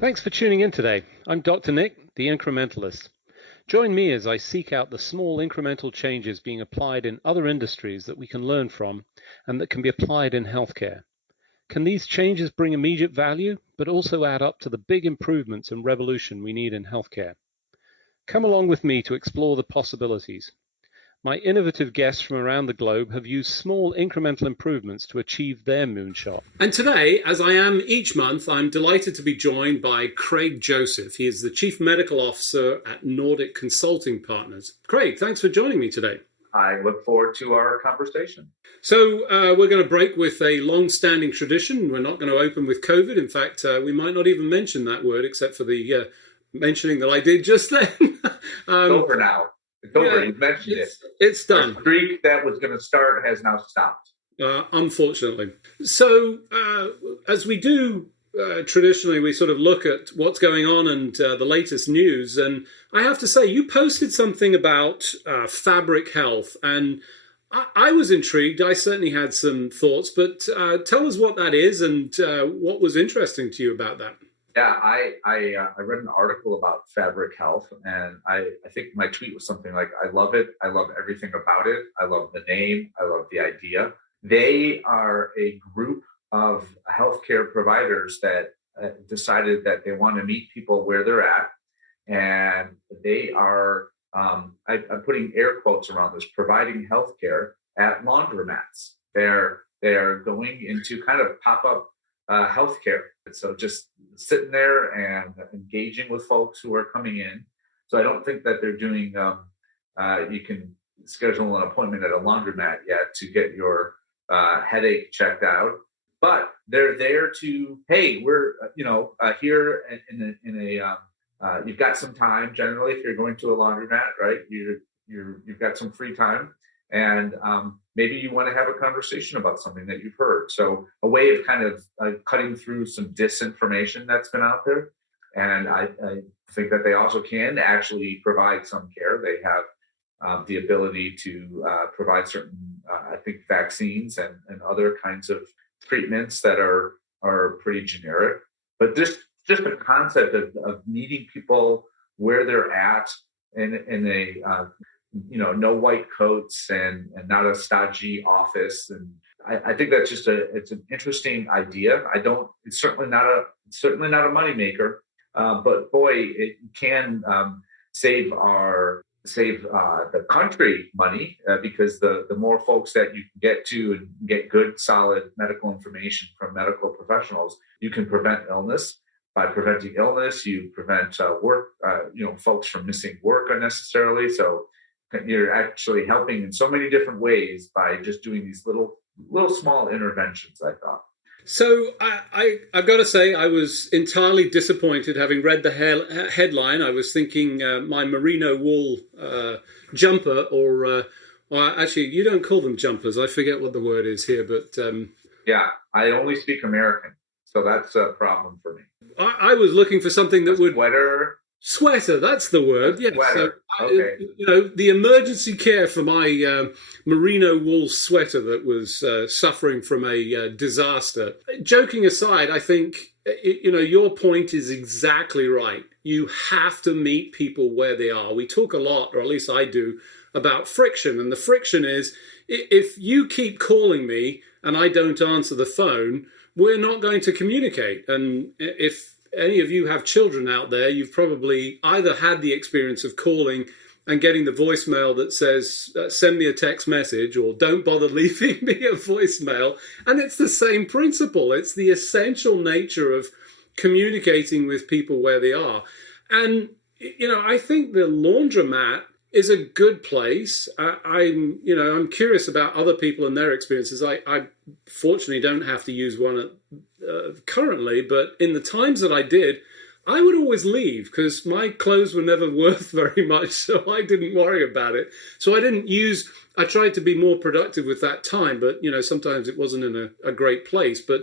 Thanks for tuning in today. I'm Dr. Nick, the Incrementalist. Join me as I seek out the small incremental changes being applied in other industries that we can learn from and that can be applied in healthcare. Can these changes bring immediate value, but also add up to the big improvements and revolution we need in healthcare? Come along with me to explore the possibilities. My innovative guests from around the globe have used small incremental improvements to achieve their moonshot. And today, as I am each month, I'm delighted to be joined by Craig Joseph. He is the Chief Medical Officer at Nordic Consulting Partners. Craig, thanks for joining me today. I look forward to our conversation. So we're going to break with a long-standing tradition. We're not going to open with COVID. In fact, we might not even mention that word except for the mentioning that I did just then. It's over now. It's over. Yeah, You've mentioned it. It's done. The streak that was going to start has now stopped. Unfortunately. So as we do traditionally, we sort of look at what's going on and the latest news. And I have to say, you posted something about fabric health. And I was intrigued. I certainly had some thoughts. But tell us what that is and what was interesting to you about that. Yeah, I read an article about fabric health, and I think my tweet was something like, I love it. I love everything about it. I love the name. I love the idea. They are a group of healthcare providers that decided that they want to meet people where they're at. And they are, I'm putting air quotes around this, providing healthcare at laundromats. They're going into kind of pop-up healthcare. So just sitting there and engaging with folks who are coming in. So I don't think that they're doing, you can schedule an appointment at a laundromat yet to get your headache checked out. But they're there to, hey, we're, here you've got some time generally if you're going to a laundromat, right? You've got some free time. And maybe you want to have a conversation about something that you've heard. So a way of kind of cutting through some disinformation that's been out there. And I think that they also can actually provide some care. They have the ability to provide certain, I think, vaccines and other kinds of treatments that are pretty generic. But just the concept of meeting people where they're at in a no white coats and not a stodgy office. And I think that's just it's an interesting idea. It's certainly not a moneymaker, but boy, it can save the country money because the more folks that you can get to and get good, solid medical information from medical professionals, you can prevent illness. By preventing illness, you prevent folks from missing work unnecessarily. So you're actually helping in so many different ways by just doing these little small interventions, I thought. So I've got to say, I was entirely disappointed having read the headline. I was thinking my merino wool jumper, or actually, you don't call them jumpers. I forget what the word is here, but yeah, I only speak American, so that's a problem for me. I was looking for something that would Sweater, that's the word. Yes. Sweater. So, okay. The emergency care for my merino wool sweater that was suffering from a disaster. Joking aside, I think, your point is exactly right. You have to meet people where they are. We talk a lot, or at least I do, about friction. And the friction is, if you keep calling me and I don't answer the phone, we're not going to communicate. And if any of you have children out there, you've probably either had the experience of calling and getting the voicemail that says, send me a text message, or don't bother leaving me a voicemail. And it's the same principle. It's the essential nature of communicating with people where they are. And, I think the laundromat is a good place. I'm curious about other people and their experiences. I fortunately don't have to use one currently, but in the times that I did, I would always leave because my clothes were never worth very much, so I didn't worry about it. So I tried to be more productive with that time, but sometimes it wasn't in a great place. But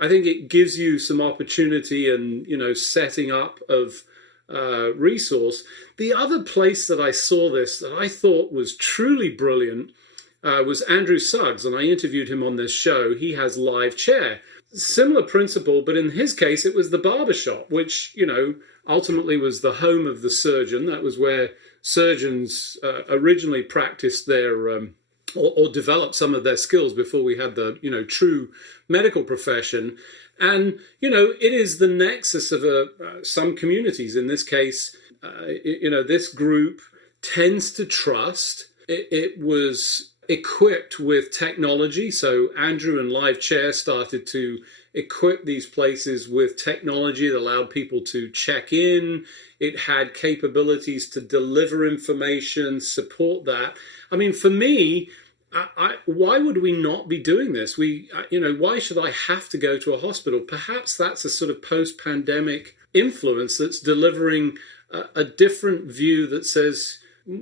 I think it gives you some opportunity and setting up of resource. The other place that I saw this that I thought was truly brilliant was Andrew Suggs, and I interviewed him on this show. He has Live Chair. similar principle, but in his case, it was the barber shop, which, ultimately was the home of the surgeon. That was where surgeons originally practiced their or developed some of their skills before we had the, true medical profession. And, it is the nexus of some communities. In this case, this group tends to trust. It was equipped with technology. So Andrew and Live Chair started to equip these places with technology that allowed people to check in. It had capabilities to deliver information, support that. I mean, for me, why would we not be doing this? Why should I have to go to a hospital? Perhaps that's a sort of post-pandemic influence that's delivering a different view that says,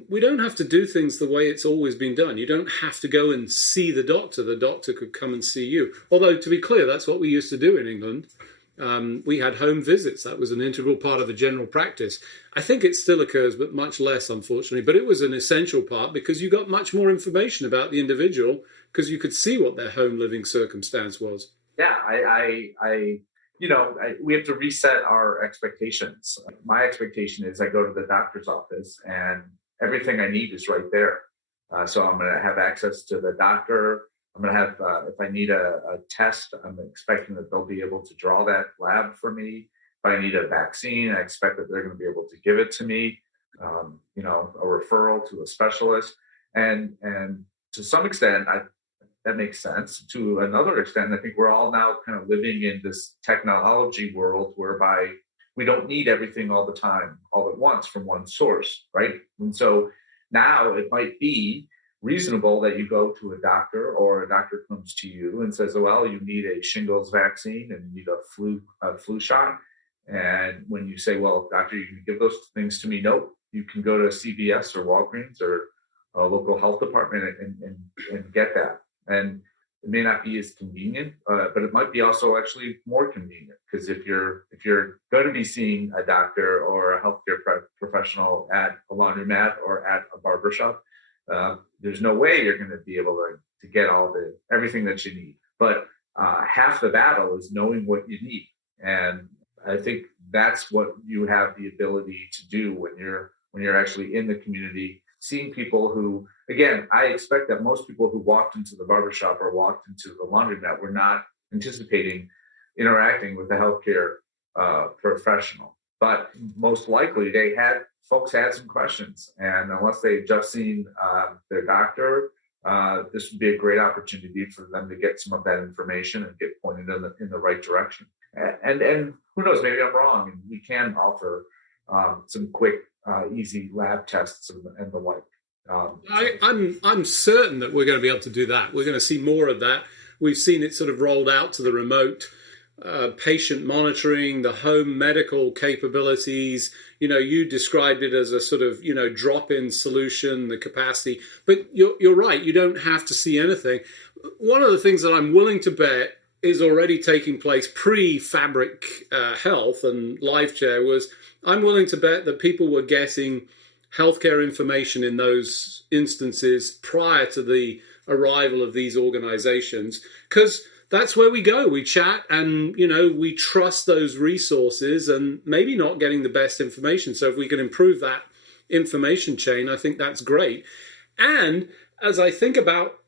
we don't have to do things the way it's always been done. You don't have to go and see the doctor. The doctor could come and see you. Although, to be clear, that's what we used to do in England. We had home visits. That was an integral part of the general practice. I think it still occurs, but much less, unfortunately. But it was an essential part because you got much more information about the individual because you could see what their home living circumstance was. Yeah, we have to reset our expectations. My expectation is I go to the doctor's office and everything I need is right there. So I'm going to have access to the doctor. I'm going to have, if I need a test, I'm expecting that they'll be able to draw that lab for me. If I need a vaccine, I expect that they're going to be able to give it to me, a referral to a specialist. And to some extent, that makes sense. To another extent, I think we're all now kind of living in this technology world whereby we don't need everything all the time, all at once from one source, right? And so now it might be reasonable that you go to a doctor or a doctor comes to you and says, well, you need a shingles vaccine and you need a flu shot. And when you say, well, doctor, you can give those things to me. Nope. You can go to CVS or Walgreens or a local health department and get that. And it may not be as convenient, but it might be also actually more convenient because if you're going to be seeing a doctor or a healthcare professional at a laundromat or at a barbershop, there's no way you're going to be able to get everything that you need. But half the battle is knowing what you need, and I think that's what you have the ability to do when you're actually in the community, seeing people who, again, I expect that most people who walked into the barbershop or walked into the laundromat were not anticipating interacting with a healthcare professional. But most likely folks had some questions. And unless they've just seen their doctor, this would be a great opportunity for them to get some of that information and get pointed in the right direction. And who knows, maybe I'm wrong. And we can offer some quick, easy lab tests and the like. I'm certain that we're going to be able to do that. We're going to see more of that. We've seen it sort of rolled out to the remote patient monitoring, the home medical capabilities. You described it as a sort of, drop-in solution, the capacity. But you're right, you don't have to see anything. One of the things that I'm willing to bet is already taking place pre-Fabric Health and Live Chair was I'm willing to bet that people were getting healthcare information in those instances prior to the arrival of these organizations, because that's where we go. We chat and, we trust those resources and maybe not getting the best information. So if we can improve that information chain, I think that's great. And as I think about,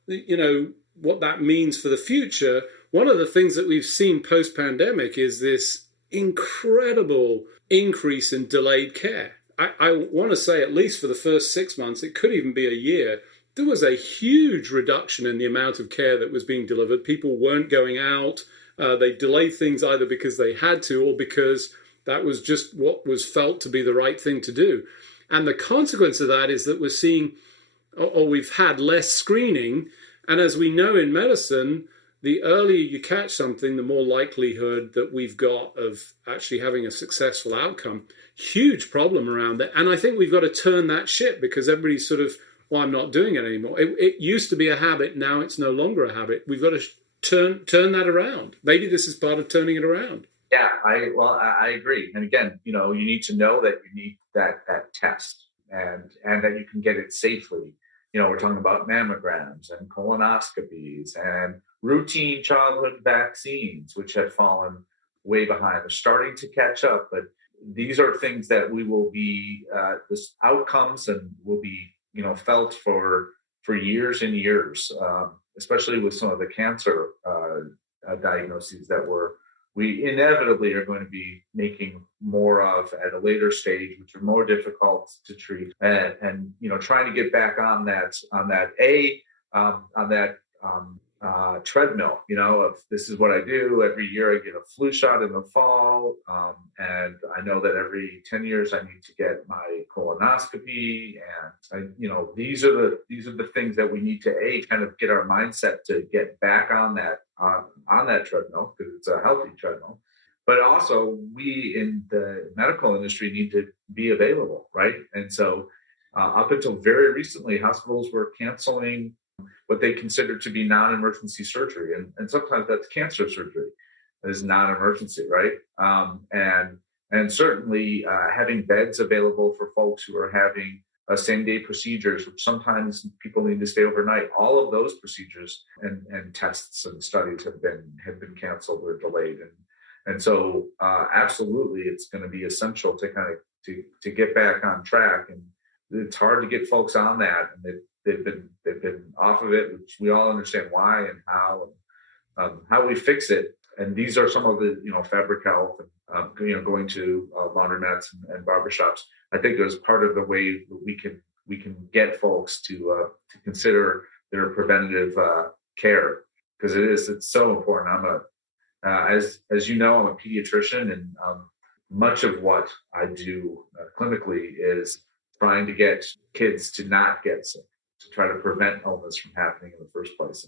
what that means for the future, one of the things that we've seen post-pandemic is this incredible increase in delayed care. I want to say at least for the first 6 months, it could even be a year, there was a huge reduction in the amount of care that was being delivered. People weren't going out. They delayed things either because they had to or because that was just what was felt to be the right thing to do. And the consequence of that is that we're seeing, or we've had less screening. And as we know in medicine, the earlier you catch something, the more likelihood that we've got of actually having a successful outcome. Huge problem around it. And I think we've got to turn that ship because everybody's sort of, well, I'm not doing it anymore. It used to be a habit. Now it's no longer a habit. We've got to turn that around. Maybe this is part of turning it around. Yeah, I agree. And again, you need to know that you need that test and that you can get it safely. We're talking about mammograms and colonoscopies and routine childhood vaccines, which had fallen way behind. They're starting to catch up, but these are things that we will be this outcomes and will be felt for years and years, especially with some of the cancer diagnoses that we inevitably are going to be making more of at a later stage, which are more difficult to treat, and trying to get back on that treadmill, of this is what I do. Every year I get a flu shot in the fall. And I know that every 10 years I need to get my colonoscopy. And these are the things that we need to kind of get our mindset to get back on that treadmill, because it's a healthy treadmill. But also we in the medical industry need to be available, right? And so up until very recently, hospitals were canceling what they consider to be non-emergency surgery. And sometimes that's cancer surgery is non-emergency, right? And certainly having beds available for folks who are having same-day procedures, which sometimes people need to stay overnight. All of those procedures and tests and studies have been canceled or delayed. And so absolutely, it's going to be essential to kind of to get back on track. And it's hard to get folks on that, and they've been off of it, which we all understand why and how we fix it. And these are some of the fabric health and going to laundromats and barbershops. I think is part of the way that we can get folks to consider their preventative care, because it's so important. As you know, I'm a pediatrician, and much of what I do clinically is trying to get kids to not get sick, to try to prevent illness from happening in the first place.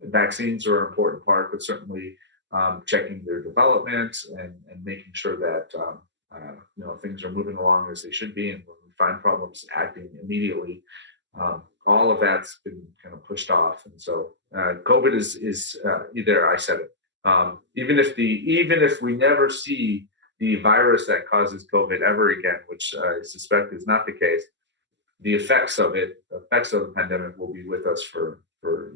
And vaccines are an important part, but certainly checking their development and making sure that things are moving along as they should be, and when we find problems, acting immediately. All of that's been kind of pushed off, and so COVID is there. I said it. Even if we never see the virus that causes COVID ever again, which I suspect is not the case, the effects of the pandemic will be with us for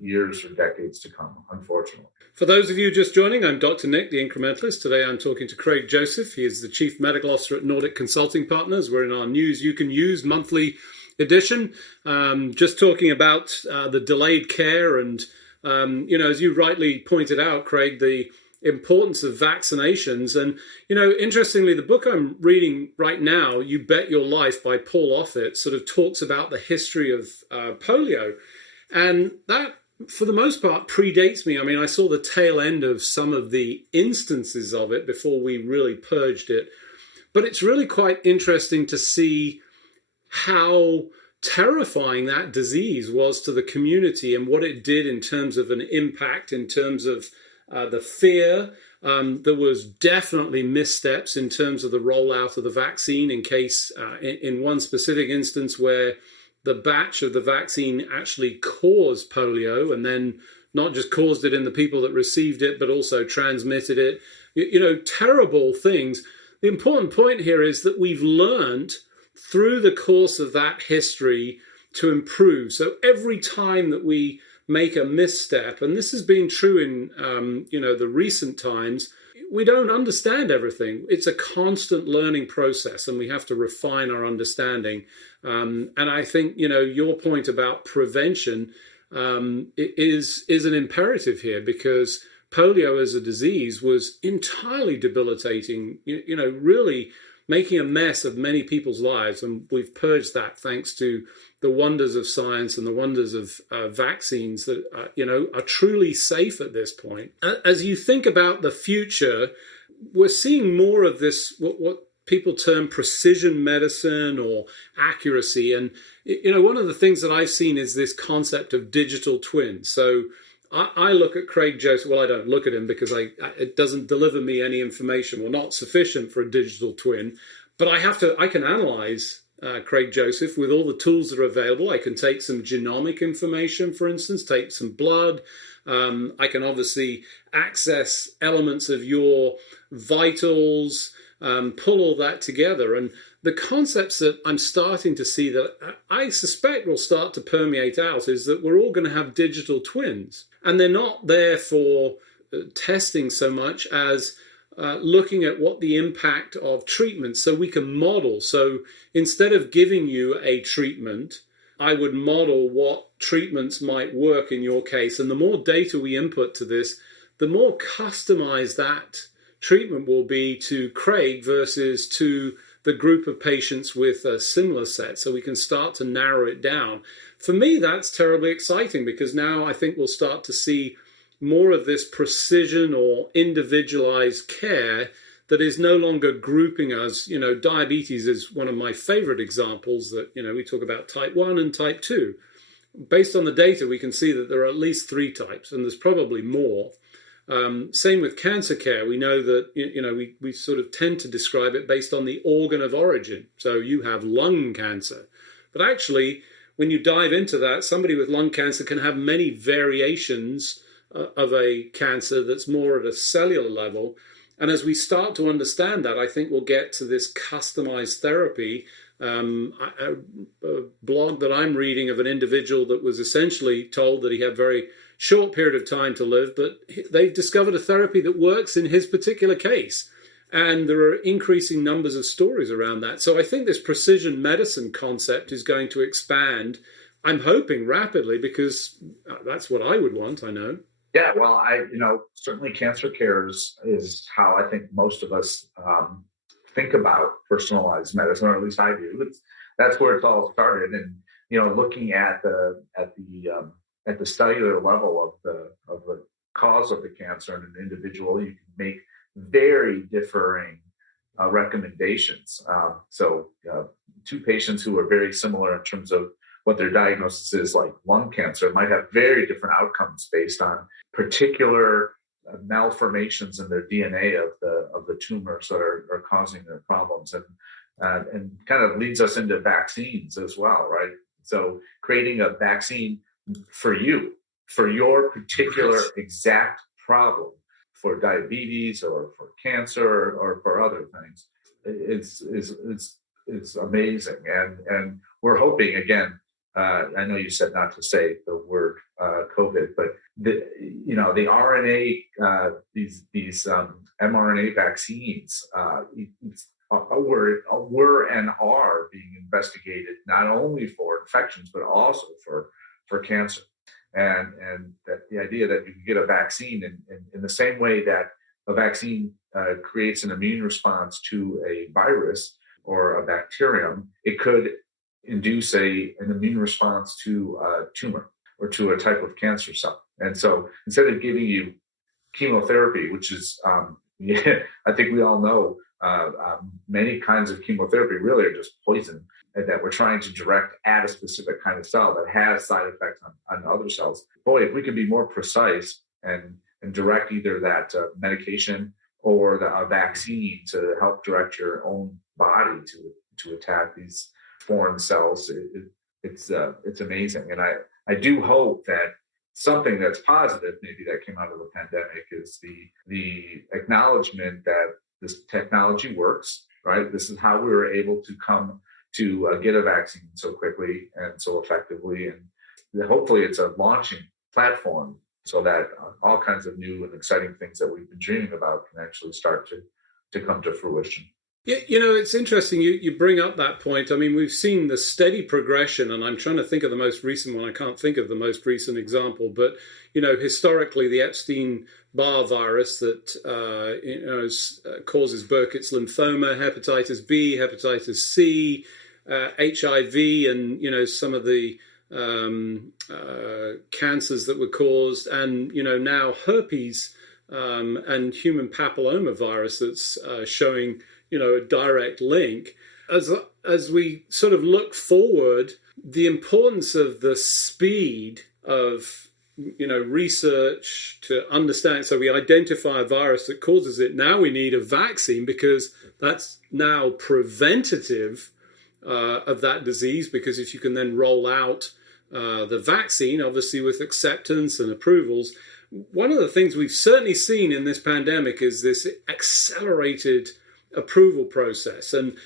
years or decades to come, unfortunately. For those of you just joining, I'm Dr. Nick, the Incrementalist. Today I'm talking to Craig Joseph. He is the Chief Medical Officer at Nordic Consulting Partners. We're in our News You Can Use monthly edition, just talking about the delayed care and, as you rightly pointed out, Craig, the importance of vaccinations. And, interestingly, the book I'm reading right now, You Bet Your Life by Paul Offit, sort of talks about the history of polio. And that, for the most part, predates me. I mean, I saw the tail end of some of the instances of it before we really purged it. But it's really quite interesting to see how terrifying that disease was to the community and what it did in terms of an impact, in terms of the fear. There was definitely missteps in terms of the rollout of the vaccine, in case, in one specific instance where the batch of the vaccine actually caused polio, and then not just caused it in the people that received it, but also transmitted it. Terrible things. The important point here is that we've learned through the course of that history to improve. So every time that we make a misstep, and this has been true in the recent times, we don't understand everything. It's a constant learning process, and we have to refine our understanding. And I think your point about prevention is an imperative here, because polio as a disease was entirely debilitating. Really making a mess of many people's lives, and we've purged that thanks to the wonders of science and the wonders of vaccines that are truly safe at this point. As you think about the future, we're seeing more of this, what people term precision medicine or accuracy. And one of the things that I've seen is this concept of digital twins. So I look at Craig Joseph. Well, I don't look at him because it doesn't deliver me any information, or not sufficient for a digital twin. But I can analyze Craig Joseph with all the tools that are available. I can take some genomic information, for instance, take some blood. I can obviously access elements of your vitals, pull all that together. And the concepts that I'm starting to see that I suspect will start to permeate out is that we're all going to have digital twins. And they're not there for testing so much as looking at what the impact of treatment, so we can model. So instead of giving you a treatment, I would model what treatments might work in your case. And the more data we input to this, the more customized that treatment will be to Craig versus to the group of patients with a similar set. So we can start to narrow it down. For me, that's terribly exciting, because now I think we'll start to see more of this precision or individualized care that is no longer grouping us. Diabetes is one of my favorite examples that, we talk about type 1 and type 2. Based on the data, we can see that there are at least 3 types, and there's probably more. Same with cancer care. We know that, we sort of tend to describe it based on the organ of origin. So you have lung cancer. But actually, when you dive into that, somebody with lung cancer can have many variations of a cancer that's more at a cellular level. And as we start to understand that, I think we'll get to this customized therapy. A blog that I'm reading of an individual that was essentially told that he had a very short period of time to live, but they've discovered a therapy that works in his particular case. And there are increasing numbers of stories around that. So I think this precision medicine concept is going to expand, I'm hoping rapidly, because that's what I would want, I know. Yeah, well, certainly cancer care is how I think most of us think about personalized medicine, or at least I do. That's where it's all started. And, looking at the cellular level of the cause of the cancer in an individual, you can make very differing recommendations. So 2 patients who are very similar in terms of what their diagnosis is, like lung cancer, might have very different outcomes based on particular malformations in their DNA of the tumors that are causing their problems, and kind of leads us into vaccines as well, right? So creating a vaccine for you, for your particular exact problem, for diabetes or for cancer or for other things, is amazing. And we're hoping, again, I know you said not to say the word COVID, but the RNA, these mRNA vaccines were and are being investigated not only for infections but also for cancer. And that the idea that you can get a vaccine in the same way that a vaccine creates an immune response to a virus or a bacterium, it could induce an immune response to a tumor or to a type of cancer cell. And so instead of giving you chemotherapy, which is, I think we all know, many kinds of chemotherapy really are just poison, and that we're trying to direct at a specific kind of cell that has side effects on other cells. Boy, if we could be more precise and direct either that medication or a vaccine to help direct your own body to attack these foreign cells, it's amazing. And I do hope that something that's positive, maybe that came out of the pandemic, is the acknowledgement that this technology works, right? This is how we were able to come to get a vaccine so quickly and so effectively. And hopefully it's a launching platform so that all kinds of new and exciting things that we've been dreaming about can actually start to come to fruition. Yeah, it's interesting you bring up that point. I mean, we've seen the steady progression, and I'm trying to think of the most recent one. I can't think of the most recent example, but, historically, the Epstein-Barr virus that, causes Burkitt's lymphoma, hepatitis B, hepatitis C, HIV, and, some of the cancers that were caused, and, now herpes and human papilloma virus that's showing a direct link. As we sort of look forward, the importance of the speed of research to understand. So we identify a virus that causes it. Now we need a vaccine, because that's now preventative of that disease. Because if you can then roll out the vaccine, obviously with acceptance and approvals, one of the things we've certainly seen in this pandemic is this accelerated approval process. And,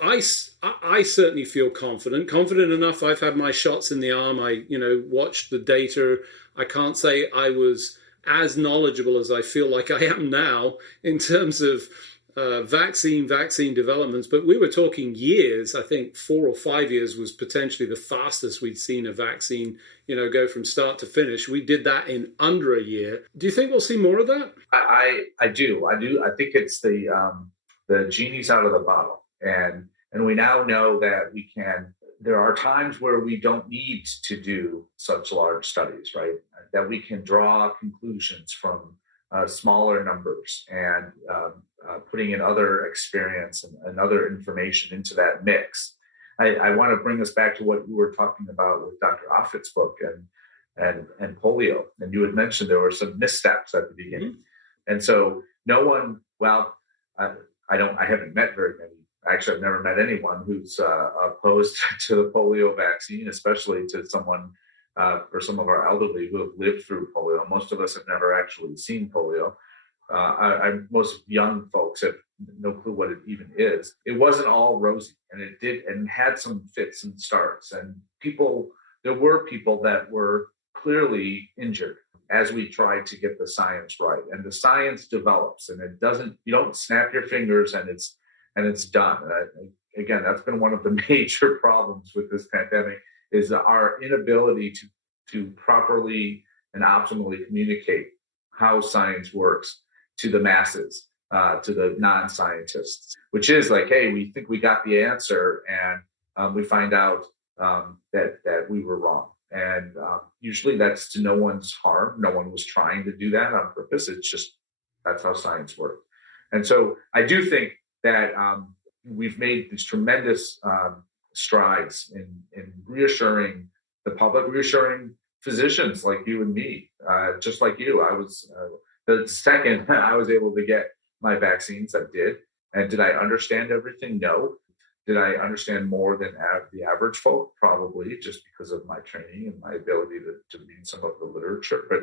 I certainly feel confident enough. I've had my shots in the arm. I, watched the data. I can't say I was as knowledgeable as I feel like I am now in terms of vaccine developments, but we were talking years. I think 4 or 5 years was potentially the fastest we'd seen a vaccine, go from start to finish. We did that in under a year. Do you think we'll see more of that? I do. I think it's the genie's out of the bottle, and we now know that we can. There are times where we don't need to do such large studies, right? That we can draw conclusions from smaller numbers and putting in other experience and other information into that mix. I want to bring us back to what you were talking about with Dr. Offit's book and polio. And you had mentioned there were some missteps at the beginning. Mm-hmm. And so no one, I haven't met very many. Actually, I've never met anyone who's opposed to the polio vaccine, especially to someone for some of our elderly who have lived through polio. Most of us have never actually seen polio. Most young folks have no clue what it even is. It wasn't all rosy, and it did, and had some fits and starts. And there were people that were clearly injured as we tried to get the science right. And the science develops, and you don't snap your fingers and it's done. Again, that's been one of the major problems with this pandemic, is our inability to properly and optimally communicate how science works to the masses, to the non-scientists, which is like, hey, we think we got the answer, and we find out that we were wrong. And usually that's to no one's harm. No one was trying to do that on purpose. It's just, that's how science works. And so I do think that we've made these tremendous strides in reassuring the public, reassuring physicians like you and me, just like you. I was the second I was able to get my vaccines, I did. And did I understand everything? No. Did I understand more than the average folk? Probably, just because of my training and my ability to read some of the literature. But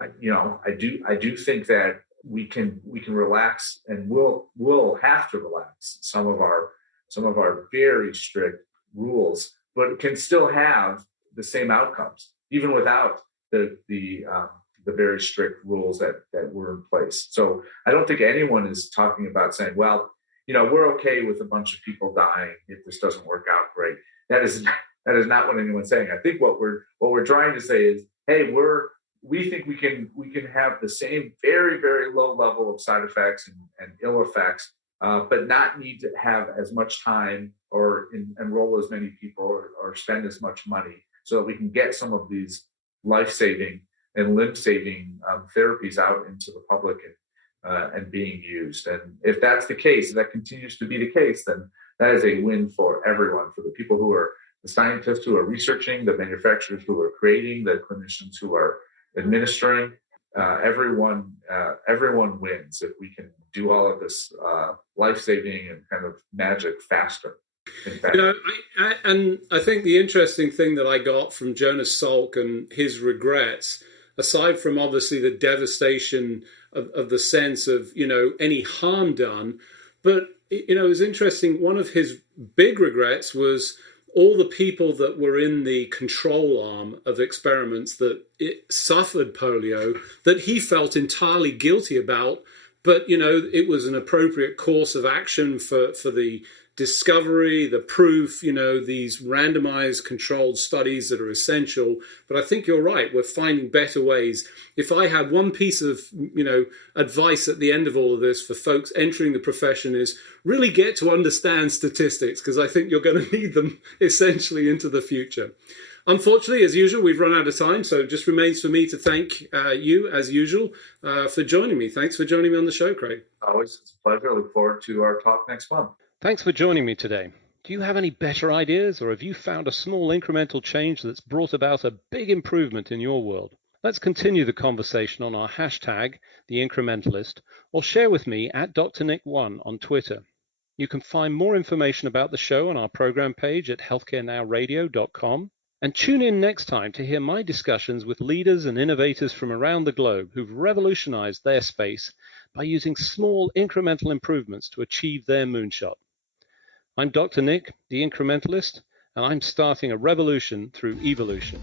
I do think that we can relax, and we'll have to relax some of our very strict rules, but can still have the same outcomes, even without the very strict rules that were in place. So I don't think anyone is talking about saying, well, we're okay with a bunch of people dying if this doesn't work out great. That is not what anyone's saying. I think what we're trying to say is, hey, we think we can have the same very, very low level of side effects and ill effects, but not need to have as much time or enroll as many people or spend as much money, so that we can get some of these life-saving and limb-saving therapies out into the public and being used. And if that's the case, if that continues to be the case, then that is a win for everyone, for the people who are the scientists who are researching, the manufacturers who are creating, the clinicians who are administering. Everyone wins if we can do all of this life-saving and kind of magic faster. And I think the interesting thing that I got from Jonas Salk and his regrets, aside from obviously the devastation of the sense of, any harm done, but, it was interesting. One of his big regrets was all the people that were in the control arm of experiments that suffered polio, that he felt entirely guilty about. But, it was an appropriate course of action for the discovery, the proof, these randomized controlled studies that are essential. But I think you're right. We're finding better ways. If I had one piece of, advice at the end of all of this for folks entering the profession, is really get to understand statistics, because I think you're going to need them essentially into the future. Unfortunately, as usual, we've run out of time, so it just remains for me to thank you, as usual, for joining me. Thanks for joining me on the show, Craig. Always, it's a pleasure. I look forward to our talk next month. Thanks for joining me today. Do you have any better ideas, or have you found a small incremental change that's brought about a big improvement in your world? Let's continue the conversation on our hashtag, The Incrementalist, or share with me at DrNick1 on Twitter. You can find more information about the show on our program page at healthcarenowradio.com. And tune in next time to hear my discussions with leaders and innovators from around the globe who've revolutionized their space by using small incremental improvements to achieve their moonshot. I'm Dr. Nick, the Incrementalist, and I'm starting a revolution through evolution.